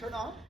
turn off?